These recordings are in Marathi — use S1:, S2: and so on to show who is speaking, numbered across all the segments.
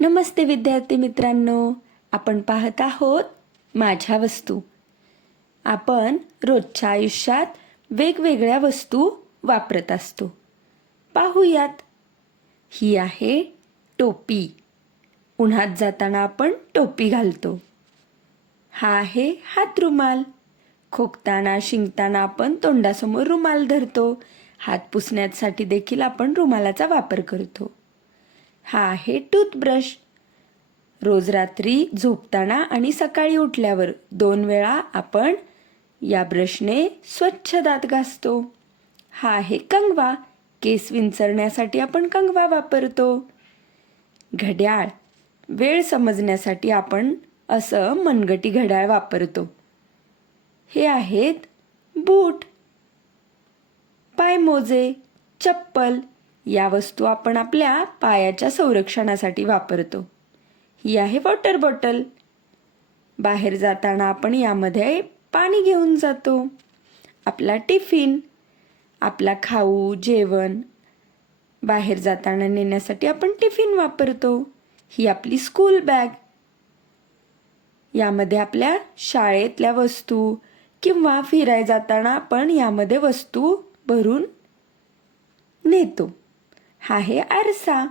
S1: नमस्ते विद्यार्थी मित्रांनो. आपण पाहत आहोत माझ्या वस्तू. आपण रोजच्या आयुष्यात वेगवेगळ्या वस्तू वापरत असतो. पाहूयात. ही आहे टोपी. उन्हात जाताना आपण टोपी घालतो. हा आहे हात रुमाल. खोकताना शिंकताना आपण तोंडासमोर रुमाल धरतो. हात पुसण्यासाठी देखील आपण रुमालाचा वापर करतो. हा आहे टूथब्रश. रोज रात्री झोपताना आणि सकाळी उठल्यावर दोन वेळा आपण या ब्रशने स्वच्छ दात घासतो. हा आहे कंगवा. केस विंचरण्यासाठी आपण कंगवा वापरतो. घड्याळ. वेळ समजण्यासाठी आपण असं मनगटी घड्याळ वापरतो. हे आहेत बूट. पायमोजे चप्पल या वस्तू आपण आपल्या पायाच्या संरक्षणासाठी वापरतो. ही आहे वॉटर बॉटल. बाहेर जाताना आपण यामध्ये पाणी घेऊन जातो. आपला टिफिन आपला खाऊ जेवण. बाहेर जाताना नेण्यासाठी आपण टिफिन वापरतो. ही आपली स्कूल बॅग. यामध्ये आपल्या शाळेतल्या वस्तू किंवा फिराय जाताना आपण यामध्ये वस्तू भरून नेतो. हा आहे आरसा.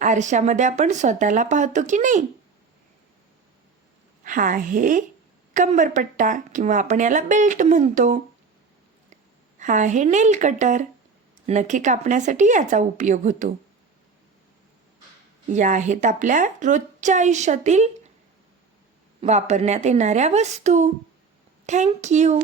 S1: आरशामध्ये आपण स्वतःला पाहतो की नाही? हा आहे कंबरपट्टा किंवा आपण याला बेल्ट म्हणतो. हा आहे नेल कटर. नखे कापण्यासाठी याचा उपयोग होतो. या आहेत आपल्या रोजच्या आयुष्यातील वापरण्यात येणाऱ्या वस्तू. थँक्यू